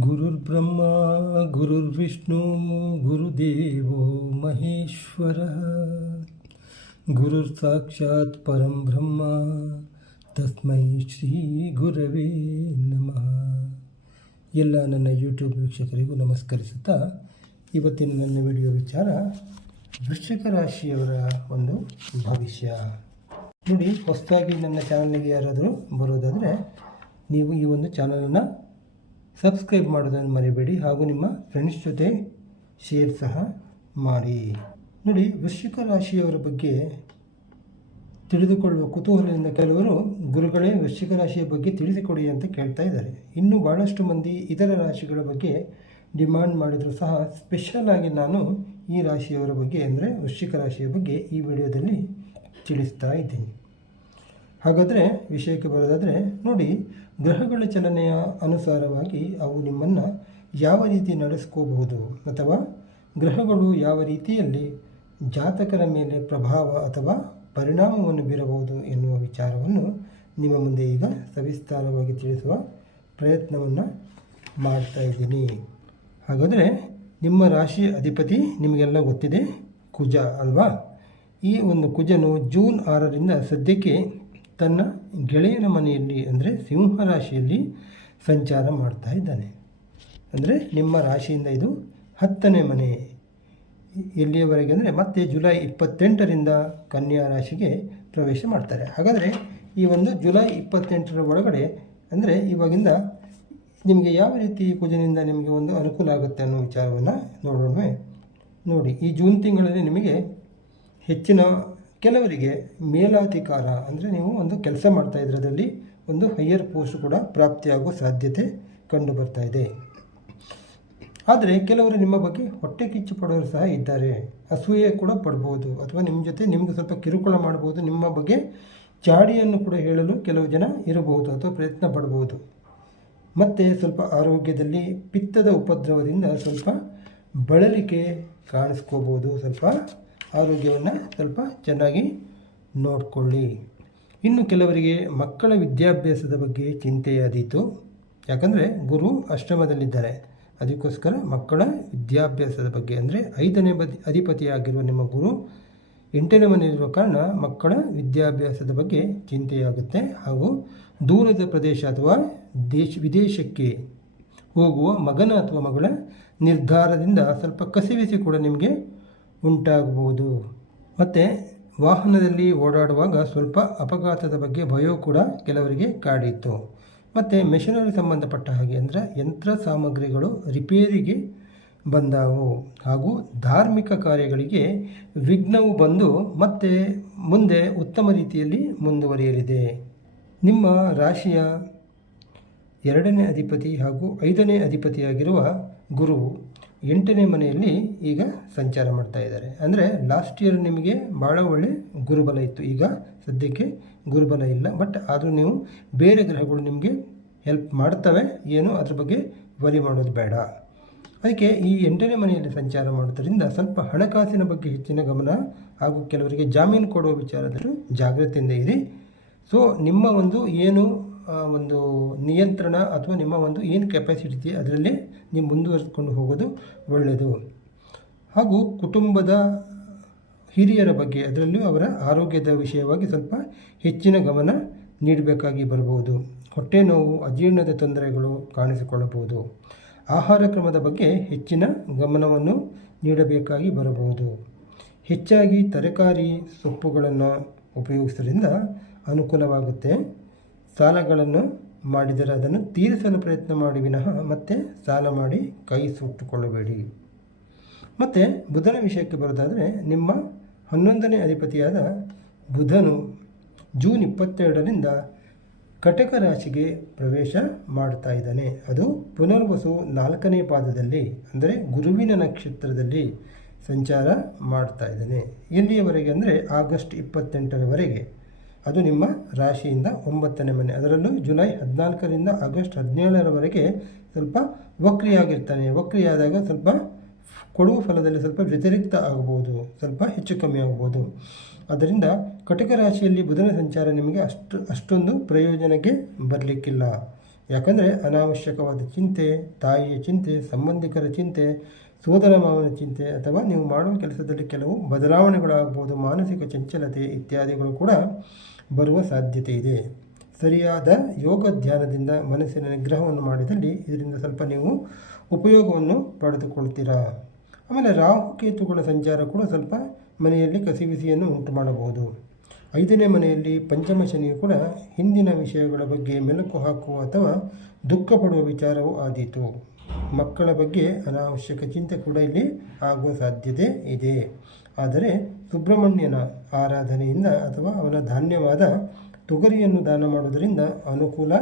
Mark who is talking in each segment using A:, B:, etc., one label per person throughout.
A: ಗುರುರ್ಬ್ರಹ್ಮ, ಗುರುರ್ವಿಷ್ಣು, ಗುರುದೇವೋ ಮಹೇಶ್ವರ. ಗುರುರ್ ಸಾಕ್ಷಾತ್ ಪರಂ ಬ್ರಹ್ಮ, ತಸ್ಮೈ ಶ್ರೀ ಗುರವೇ ನಮಃ. ಎಲ್ಲ ನನ್ನ ಯೂಟ್ಯೂಬ್ ವೀಕ್ಷಕರಿಗೂ ನಮಸ್ಕರಿಸುತ್ತಾ, ಇವತ್ತಿನ ನನ್ನ ವಿಡಿಯೋ ವಿಚಾರ ವೃಶ್ಚಿಕ ರಾಶಿಯವರ ಒಂದು ಭವಿಷ್ಯ. ನೋಡಿ, ಹೊಸದಾಗಿ ನನ್ನ ಚಾನಲ್ಗೆ ಯಾರಾದರೂ ಬರೋದಾದರೆ, ನೀವು ಈ ಒಂದು ಚಾನಲನ್ನು ಸಬ್ಸ್ಕ್ರೈಬ್ ಮಾಡೋದನ್ನು ಮರಿಬೇಡಿ ಹಾಗೂ ನಿಮ್ಮ ಫ್ರೆಂಡ್ಸ್ ಜೊತೆ ಶೇರ್ ಸಹ ಮಾಡಿ. ನೋಡಿ, ವೃಶ್ಚಿಕ ರಾಶಿಯವರ ಬಗ್ಗೆ ತಿಳಿದುಕೊಳ್ಳುವ ಕುತೂಹಲದಿಂದ ಕೆಲವರು, ಗುರುಗಳೇ ವೃಶ್ಚಿಕ ರಾಶಿಯ ಬಗ್ಗೆ ತಿಳಿಸಿಕೊಡಿ ಅಂತ ಕೇಳ್ತಾ ಇದ್ದಾರೆ. ಇನ್ನೂ ಭಾಳಷ್ಟು ಮಂದಿ ಇತರ ರಾಶಿಗಳ ಬಗ್ಗೆ ಡಿಮಾಂಡ್ ಮಾಡಿದರೂ ಸಹ ಸ್ಪೆಷಲ್ ಆಗಿ ನಾನು ಈ ರಾಶಿಯವರ ಬಗ್ಗೆ ಅಂದರೆ ವೃಶ್ಚಿಕ ರಾಶಿಯ ಬಗ್ಗೆ ಈ ವಿಡಿಯೋದಲ್ಲಿ ತಿಳಿಸ್ತಾ ಇದ್ದೀನಿ. ಹಾಗಾದರೆ ವಿಷಯಕ್ಕೆ ಬರೋದಾದರೆ ನೋಡಿ ಗ್ರಹಗಳ ಚಲನೆಯ ಅನುಸಾರವಾಗಿ ಅವು ನಿಮ್ಮನ್ನು ಯಾವ ರೀತಿ ನಡೆಸ್ಕೋಬಹುದು ಅಥವಾ ಗ್ರಹಗಳು ಯಾವ ರೀತಿಯಲ್ಲಿ ಜಾತಕರ ಮೇಲೆ ಪ್ರಭಾವ ಅಥವಾ ಪರಿಣಾಮವನ್ನು ಬೀರಬಹುದು ಎನ್ನುವ ವಿಚಾರವನ್ನು ನಿಮ್ಮ ಮುಂದೆ ಈಗ ಸವಿಸ್ತಾರವಾಗಿ ತಿಳಿಸುವ ಪ್ರಯತ್ನವನ್ನು ಮಾಡ್ತಾ ಇದ್ದೀನಿ. ಹಾಗಾದರೆ ನಿಮ್ಮ ರಾಶಿ ಅಧಿಪತಿ ನಿಮಗೆಲ್ಲ ಗೊತ್ತಿದೆ? ಕುಜ ಅಲ್ವಾ? ಈ ಒಂದು ಕುಜನು ಜೂನ್ ಆರರಿಂದ ಸದ್ಯಕ್ಕೆ ತನ್ನ ಗೆಳೆಯನ ಮನೆಯಲ್ಲಿ ಅಂದರೆ ಸಿಂಹ ರಾಶಿಯಲ್ಲಿ ಸಂಚಾರ ಮಾಡ್ತಾ ಇದ್ದಾನೆ. ಅಂದರೆ ನಿಮ್ಮ ರಾಶಿಯಿಂದ ಇದು ಹತ್ತನೇ ಮನೆ ಎಲ್ಲಿಯವರೆಗೆ ಅಂದರೆ ಮತ್ತೆ ಜುಲೈ ಇಪ್ಪತ್ತೆಂಟರಿಂದ ಕನ್ಯಾ ರಾಶಿಗೆ ಪ್ರವೇಶ ಮಾಡ್ತಾರೆ. ಹಾಗಾದರೆ ಈ ಒಂದು ಜುಲೈ ಇಪ್ಪತ್ತೆಂಟರ ಒಳಗಡೆ ಅಂದರೆ ಇವಾಗಿಂದ ನಿಮಗೆ ಯಾವ ರೀತಿ ಕುಜನಿಂದ ನಿಮಗೆ ಒಂದು ಅನುಕೂಲ ಆಗುತ್ತೆ ಅನ್ನೋ ವಿಚಾರವನ್ನು ನೋಡೋಣ ನೋಡಿ, ಈ ಜೂನ್ ತಿಂಗಳಲ್ಲಿ ನಿಮಗೆ ಹೆಚ್ಚಿನ ಕೆಲವರಿಗೆ ಮೇಲಾಧಿಕಾರ ಅಂದರೆ ನೀವು ಒಂದು ಕೆಲಸ ಮಾಡ್ತಾ ಇದ್ರದಲ್ಲಿ ಒಂದು ಹೈಯರ್ ಪೋಸ್ಟ್ ಕೂಡ ಪ್ರಾಪ್ತಿಯಾಗುವ ಸಾಧ್ಯತೆ ಕಂಡು ಬರ್ತಾ ಇದೆ. ಆದರೆ ಕೆಲವರು ನಿಮ್ಮ ಬಗ್ಗೆ ಹೊಟ್ಟೆ ಕಿಚ್ಚು ಪಡೋರು ಸಹ ಇದ್ದಾರೆ. ಅಸೂಯೆ ಕೂಡ ಪಡ್ಬೋದು. ಅಥವಾ ನಿಮ್ಮ ಜೊತೆ ನಿಮಗೆ ಸ್ವಲ್ಪ ಕಿರುಕುಳ ಮಾಡ್ಬೋದು. ನಿಮ್ಮ ಬಗ್ಗೆ ಚಾಡಿಯನ್ನು ಕೂಡ ಹೇಳಲು ಕೆಲವು ಜನ ಇರಬಹುದು ಅಥವಾ ಪ್ರಯತ್ನ ಪಡ್ಬೋದು. ಮತ್ತು ಸ್ವಲ್ಪ ಆರೋಗ್ಯದಲ್ಲಿ ಪಿತ್ತದ ಉಪದ್ರವದಿಂದ ಸ್ವಲ್ಪ ಬಳಲಿಕೆ ಕಾಣಿಸ್ಕೋಬೋದು. ಸ್ವಲ್ಪ ಆರೋಗ್ಯವನ್ನು ಸ್ವಲ್ಪ ಚೆನ್ನಾಗಿ ನೋಡಿಕೊಳ್ಳಿ. ಇನ್ನು ಕೆಲವರಿಗೆ ಮಕ್ಕಳ ವಿದ್ಯಾಭ್ಯಾಸದ ಬಗ್ಗೆ ಚಿಂತೆಯಾದೀತು ಯಾಕಂದರೆ ಗುರು ಅಷ್ಟಮದಲ್ಲಿದ್ದಾರೆ. ಅದಕ್ಕೋಸ್ಕರ ಮಕ್ಕಳ ವಿದ್ಯಾಭ್ಯಾಸದ ಬಗ್ಗೆ ಅಂದರೆ ಐದನೇ ಬದಿ, ಅಧಿಪತಿಯಾಗಿರುವ ನಿಮ್ಮ ಗುರು ಎಂಟನೇ ಮನೆಯಲ್ಲಿರುವ ಕಾರಣ ಮಕ್ಕಳ ವಿದ್ಯಾಭ್ಯಾಸದ ಬಗ್ಗೆ ಚಿಂತೆಯಾಗುತ್ತೆ. ಹಾಗೂ ದೂರದ ಪ್ರದೇಶ ಅಥವಾ ದೇಶ, ವಿದೇಶಕ್ಕೆ ಹೋಗುವ ಮಗನ ಅಥವಾ ಮಗಳ ನಿರ್ಧಾರದಿಂದ ಸ್ವಲ್ಪ ಕಸಿವಿಸಿ ಕೂಡ ನಿಮಗೆ ಉಂಟಾಗಬಹುದು. ಮತ್ತು ವಾಹನದಲ್ಲಿ ಓಡಾಡುವಾಗ ಸ್ವಲ್ಪ ಅಪಘಾತದ ಬಗ್ಗೆ ಭಯ ಕೂಡ ಕೆಲವರಿಗೆ ಕಾಡಿತ್ತು. ಮತ್ತು ಮೆಷಿನರಿ ಸಂಬಂಧಪಟ್ಟ ಹಾಗೆ ಅಂದರೆ ಯಂತ್ರ ಸಾಮಗ್ರಿಗಳು ರಿಪೇರಿಗೆ ಬಂದವು. ಹಾಗೂ ಧಾರ್ಮಿಕ ಕಾರ್ಯಗಳಿಗೆ ವಿಘ್ನವು ಬಂದು ಮತ್ತೆ ಮುಂದೆ ಉತ್ತಮ ರೀತಿಯಲ್ಲಿ ಮುಂದುವರಿಯಲಿದೆ. ನಿಮ್ಮ ರಾಶಿಯ ಎರಡನೇ ಅಧಿಪತಿ ಹಾಗೂ ಐದನೇ ಅಧಿಪತಿಯಾಗಿರುವ ಗುರು ಎಂಟನೇ ಮನೆಯಲ್ಲಿ ಈಗ ಸಂಚಾರ ಮಾಡ್ತಾ ಇದ್ದಾರೆ. ಅಂದರೆ ಲಾಸ್ಟ್ ಇಯರ್ ನಿಮಗೆ ಭಾಳ ಒಳ್ಳೆ ಗುರುಬಲ ಇತ್ತು. ಈಗ ಸದ್ಯಕ್ಕೆ ಗುರುಬಲ ಇಲ್ಲ. ಬಟ್ ಆದರೂ ನೀವು ಬೇರೆ ಗ್ರಹಗಳು ನಿಮಗೆ ಹೆಲ್ಪ್ ಮಾಡ್ತವೆ. ಏನು? ಅದ್ರ ಬಗ್ಗೆ ವರಿ ಮಾಡೋದು ಬೇಡ. ಅದಕ್ಕೆ ಈ ಎಂಟನೇ ಮನೆಯಲ್ಲಿ ಸಂಚಾರ ಮಾಡೋದರಿಂದ ಸ್ವಲ್ಪ ಹಣಕಾಸಿನ ಬಗ್ಗೆ ಹೆಚ್ಚಿನ ಗಮನ ಹಾಗೂ ಕೆಲವರಿಗೆ ಜಾಮೀನು ಕೊಡುವ ವಿಚಾರದಲ್ಲೂ ಜಾಗ್ರತೆಯಿಂದ ಇರಿ. ಸೊ ನಿಮ್ಮ ಒಂದು ಏನು ಒಂದು ನಿಯಂತ್ರಣ ಅಥವಾ ನಿಮ್ಮ ಒಂದು ಏನು ಕೆಪಾಸಿಟಿ ಅದರಲ್ಲಿ ನೀವು ಮುಂದುವರಿಸ್ಕೊಂಡು ಹೋಗೋದು ಒಳ್ಳೆಯದು ಹಾಗೂ ಕುಟುಂಬದ ಹಿರಿಯರ ಬಗ್ಗೆ ಅದರಲ್ಲೂ ಅವರ ಆರೋಗ್ಯದ ವಿಷಯವಾಗಿ ಸ್ವಲ್ಪ ಹೆಚ್ಚಿನ ಗಮನ ನೀಡಬೇಕಾಗಿ ಬರಬಹುದು. ಹೊಟ್ಟೆ ನೋವು, ಅಜೀರ್ಣದ ತೊಂದರೆಗಳು ಕಾಣಿಸಿಕೊಳ್ಳಬಹುದು. ಆಹಾರ ಕ್ರಮದ ಬಗ್ಗೆ ಹೆಚ್ಚಿನ ಗಮನವನ್ನು ನೀಡಬೇಕಾಗಿ ಬರಬಹುದು. ಹೆಚ್ಚಾಗಿ ತರಕಾರಿ ಸೊಪ್ಪುಗಳನ್ನು ಉಪಯೋಗಿಸೋದ್ರಿಂದ ಅನುಕೂಲವಾಗುತ್ತೆ. ಸಾಲಗಳನ್ನು ಮಾಡಿದರೆ ಅದನ್ನು ತೀರಿಸಲು ಪ್ರಯತ್ನ ಮಾಡಿ ವಿನಃ ಮತ್ತೆ ಸಾಲ ಮಾಡಿ ಕೈ ಸುಟ್ಟುಕೊಳ್ಳಬೇಡಿ. ಮತ್ತು ಬುಧನ ವಿಷಯಕ್ಕೆ ಬರೋದಾದರೆ ನಿಮ್ಮ ಹನ್ನೊಂದನೇ ಅಧಿಪತಿಯಾದ ಬುಧನು ಜೂನ್ ಇಪ್ಪತ್ತೆರಡರಿಂದ ಕಟಕ ರಾಶಿಗೆ ಪ್ರವೇಶ ಮಾಡ್ತಾ ಇದ್ದಾನೆ. ಅದು ಪುನರ್ವಸು ನಾಲ್ಕನೇ ಪಾದದಲ್ಲಿ, ಅಂದರೆ ಗುರುವಿನ ನಕ್ಷತ್ರದಲ್ಲಿ ಸಂಚಾರ ಮಾಡ್ತಾ ಇದ್ದಾನೆ. ಎಲ್ಲಿಯವರೆಗೆ ಅಂದರೆ ಆಗಸ್ಟ್ ಇಪ್ಪತ್ತೆಂಟರವರೆಗೆ. ಅದು ನಿಮ್ಮ ರಾಶಿಯಿಂದ ಒಂಬತ್ತನೇ ಮನೆ. ಅದರಲ್ಲೂ ಜುಲೈ ಹದಿನಾಲ್ಕರಿಂದ ಆಗಸ್ಟ್ ಹದಿನೇಳರವರೆಗೆ ಸ್ವಲ್ಪ ವಕ್ರಿಯಾಗಿರ್ತಾನೆ. ವಕ್ರಿಯಾದಾಗ ಸ್ವಲ್ಪ ಕೊಡುವ ಫಲದಲ್ಲಿ ಸ್ವಲ್ಪ ವ್ಯತಿರಿಕ್ತ ಆಗಬಹುದು ಸ್ವಲ್ಪ ಹೆಚ್ಚು ಕಮ್ಮಿ ಆಗ್ಬೋದು. ಅದರಿಂದ ಕಟಕ ರಾಶಿಯಲ್ಲಿ ಬುಧನ ಸಂಚಾರ ನಿಮಗೆ ಅಷ್ಟು, ಅಷ್ಟೊಂದು ಪ್ರಯೋಜನಕ್ಕೆ ಬರಲಿಕ್ಕಿಲ್ಲ. ಯಾಕಂದರೆ ಅನಾವಶ್ಯಕವಾದ ಚಿಂತೆ, ತಾಯಿಯ ಚಿಂತೆ, ಸಂಬಂಧಿಕರ ಚಿಂತೆ, ಸೋದರ ಮಾವನ ಚಿಂತೆ, ಅಥವಾ ನೀವು ಮಾಡುವ ಕೆಲಸದಲ್ಲಿ ಕೆಲವು ಬದಲಾವಣೆಗಳಾಗ್ಬೋದು, ಮಾನಸಿಕ ಚಂಚಲತೆ ಇತ್ಯಾದಿಗಳು ಕೂಡ ಬರುವ ಸಾಧ್ಯತೆ ಇದೆ. ಸರಿಯಾದ ಯೋಗ ಧ್ಯಾನದಿಂದ ಮನಸ್ಸಿನ ನಿಗ್ರಹವನ್ನು ಮಾಡಿದಲ್ಲಿ ಇದರಿಂದ ಸ್ವಲ್ಪ ನೀವು ಉಪಯೋಗವನ್ನು ಪಡೆದುಕೊಳ್ತೀರಾ? ಆಮೇಲೆ ರಾಹುಕೇತುಗಳ ಸಂಚಾರ ಕೂಡ ಸ್ವಲ್ಪ ಮನೆಯಲ್ಲಿ ಕಸಿವಿಸಿಯನ್ನು ಉಂಟು ಮಾಡಬಹುದು ಐದನೇ ಮನೆಯಲ್ಲಿ ಪಂಚಮ ಶನಿಯು ಕೂಡ ಹಿಂದಿನ ವಿಷಯಗಳ ಬಗ್ಗೆ ಮೆಲುಕು ಹಾಕುವ ಅಥವಾ ದುಃಖ ಪಡುವ ವಿಚಾರವೂ ಆದೀತು. ಮಕ್ಕಳ ಬಗ್ಗೆ ಅನಾವಶ್ಯಕ ಚಿಂತೆ ಕೂಡ ಇಲ್ಲಿ ಆಗುವ ಸಾಧ್ಯತೆ ಇದೆ. ಆದರೆ ಸುಬ್ರಹ್ಮಣ್ಯನ ಆರಾಧನೆಯಿಂದ ಅಥವಾ ಅವನ ಧಾನ್ಯವಾದ ತೊಗರಿಯನ್ನು ದಾನ ಮಾಡುವುದರಿಂದ ಅನುಕೂಲ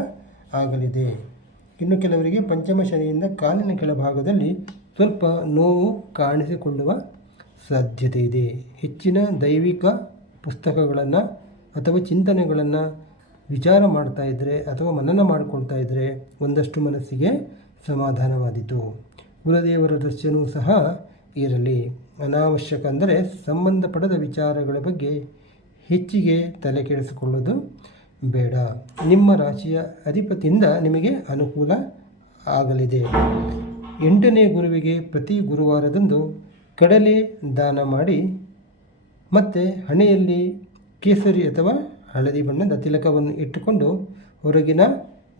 A: ಆಗಲಿದೆ. ಇನ್ನು ಕೆಲವರಿಗೆ ಪಂಚಮ ಶನಿಯಿಂದ ಕಾಲಿನ ಕೆಳಭಾಗದಲ್ಲಿ ಸ್ವಲ್ಪ ನೋವು ಕಾಣಿಸಿಕೊಳ್ಳುವ ಸಾಧ್ಯತೆ ಇದೆ. ಹೆಚ್ಚಿನ ದೈವಿಕ ಪುಸ್ತಕಗಳನ್ನು ಅಥವಾ ಚಿಂತನೆಗಳನ್ನು ವಿಚಾರ ಮಾಡ್ತಾ ಇದ್ದರೆ ಅಥವಾ ಮನನ ಮಾಡಿಕೊಳ್ತಾ ಇದ್ದರೆ ಒಂದಷ್ಟು ಮನಸ್ಸಿಗೆ ಸಮಾಧಾನವಾದೀತು. ಕುಲದೇವರ ದರ್ಶನವೂ ಸಹ ಇರಲಿ. ಅನಾವಶ್ಯಕ ಅಂದರೆ ಸಂಬಂಧಪಡದ ವಿಚಾರಗಳ ಬಗ್ಗೆ ಹೆಚ್ಚಿಗೆ ತಲೆ ಕೆಡಿಸಿಕೊಳ್ಳೋದು ಬೇಡ. ನಿಮ್ಮ ರಾಶಿಯ ಅಧಿಪತಿಯಿಂದ ನಿಮಗೆ ಅನುಕೂಲ ಆಗಲಿದೆ. ಎಂಟನೇ ಗುರುವಿಗೆ ಪ್ರತಿ ಗುರುವಾರದಂದು ಕಡಲೆ ದಾನ ಮಾಡಿ, ಮತ್ತು ಹಣೆಯಲ್ಲಿ ಕೇಸರಿ ಅಥವಾ ಹಳದಿ ಬಣ್ಣದ ತಿಲಕವನ್ನು ಇಟ್ಟುಕೊಂಡು ಹೊರಗಿನ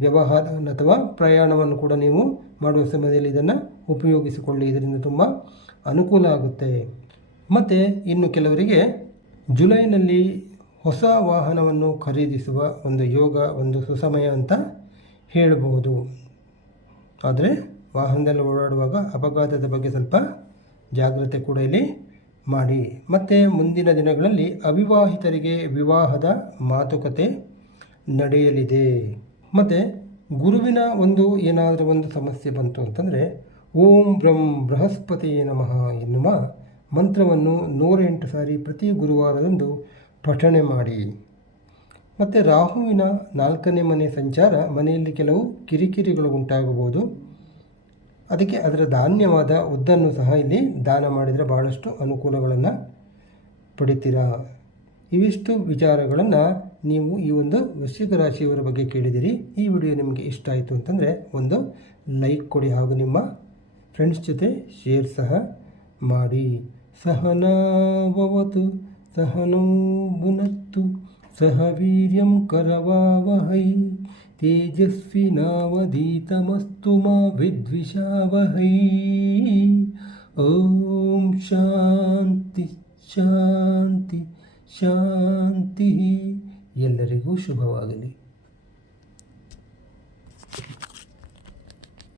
A: ವ್ಯವಹಾರ ಅಥವಾ ಪ್ರಯಾಣವನ್ನು ಕೂಡ ನೀವು ಮಾಡುವ ಸಮಯದಲ್ಲಿ ಇದನ್ನು ಉಪಯೋಗಿಸಿಕೊಳ್ಳಿ. ಇದರಿಂದ ತುಂಬ ಅನುಕೂಲ ಆಗುತ್ತೆ. ಮತ್ತು ಇನ್ನು ಕೆಲವರಿಗೆ ಜುಲೈನಲ್ಲಿ ಹೊಸ ವಾಹನವನ್ನು ಖರೀದಿಸುವ ಒಂದು ಯೋಗ, ಒಂದು ಸುಸಮಯ ಅಂತ ಹೇಳಬಹುದು. ಆದರೆ ವಾಹನದಲ್ಲಿ ಓಡಾಡುವಾಗ ಅಪಘಾತದ ಬಗ್ಗೆ ಸ್ವಲ್ಪ ಜಾಗ್ರತೆ ಕೂಡ ಇಲ್ಲಿ ಮಾಡಿ. ಮತ್ತು ಮುಂದಿನ ದಿನಗಳಲ್ಲಿ ಅವಿವಾಹಿತರಿಗೆ ವಿವಾಹದ ಮಾತುಕತೆ ನಡೆಯಲಿದೆ. ಮತ್ತು ಗುರುವಿನ ಒಂದು ಏನಾದರೂ ಒಂದು ಸಮಸ್ಯೆ ಬಂತು ಅಂತಂದರೆ, ಓಂ ಬ್ರಹ್ಮ ಬೃಹಸ್ಪತಿ ನಮಃ ಎನ್ನುವ ಮಂತ್ರವನ್ನು ನೂರೆಂಟು ಸಾರಿ ಪ್ರತಿ ಗುರುವಾರದಂದು ಪಠಣೆ ಮಾಡಿ. ಮತ್ತು ರಾಹುವಿನ ನಾಲ್ಕನೇ ಮನೆ ಸಂಚಾರ ಮನೆಯಲ್ಲಿ ಕೆಲವು ಕಿರಿಕಿರಿಗಳು ಉಂಟಾಗಬಹುದು. ಅದಕ್ಕೆ ಅದರ ಧಾನ್ಯವಾದ ಉದ್ದನ್ನು ಸಹ ಇಲ್ಲಿ ದಾನ ಮಾಡಿದರೆ ಭಾಳಷ್ಟು ಅನುಕೂಲಗಳನ್ನು ಪಡಿತೀರಾ? ಇವಿಷ್ಟು ವಿಚಾರಗಳನ್ನು ನೀವು ಈ ಒಂದು ವೃಶ್ಚಿಕ ರಾಶಿಯವರ ಬಗ್ಗೆ ಕೇಳಿದಿರಿ. ಈ ವಿಡಿಯೋ ನಿಮಗೆ ಇಷ್ಟ ಆಯಿತು ಅಂತಂದರೆ ಒಂದು ಲೈಕ್ ಕೊಡಿ ಹಾಗೂ ನಿಮ್ಮ ಫ್ರೆಂಡ್ಸ್ ಜೊತೆ ಶೇರ್ ಸಹ ಮಾಡಿ. ಸಹನಾವವತು ಸಹನೋ ಬುನತ್ತು ಸಹ ವೀರ್ಯಂ ಕರವಾವಹೈ. ತೇಜಸ್ವಿನಾವಧೀತಮಸ್ತು ಮಾ ವಿದ್ವಿಷಾವಹೈ. ಓಂ ಶಾಂತಿ ಶಾಂತಿ ಶಾಂತಿ. ಎಲ್ಲರಿಗೂ ಶುಭವಾಗಲಿ.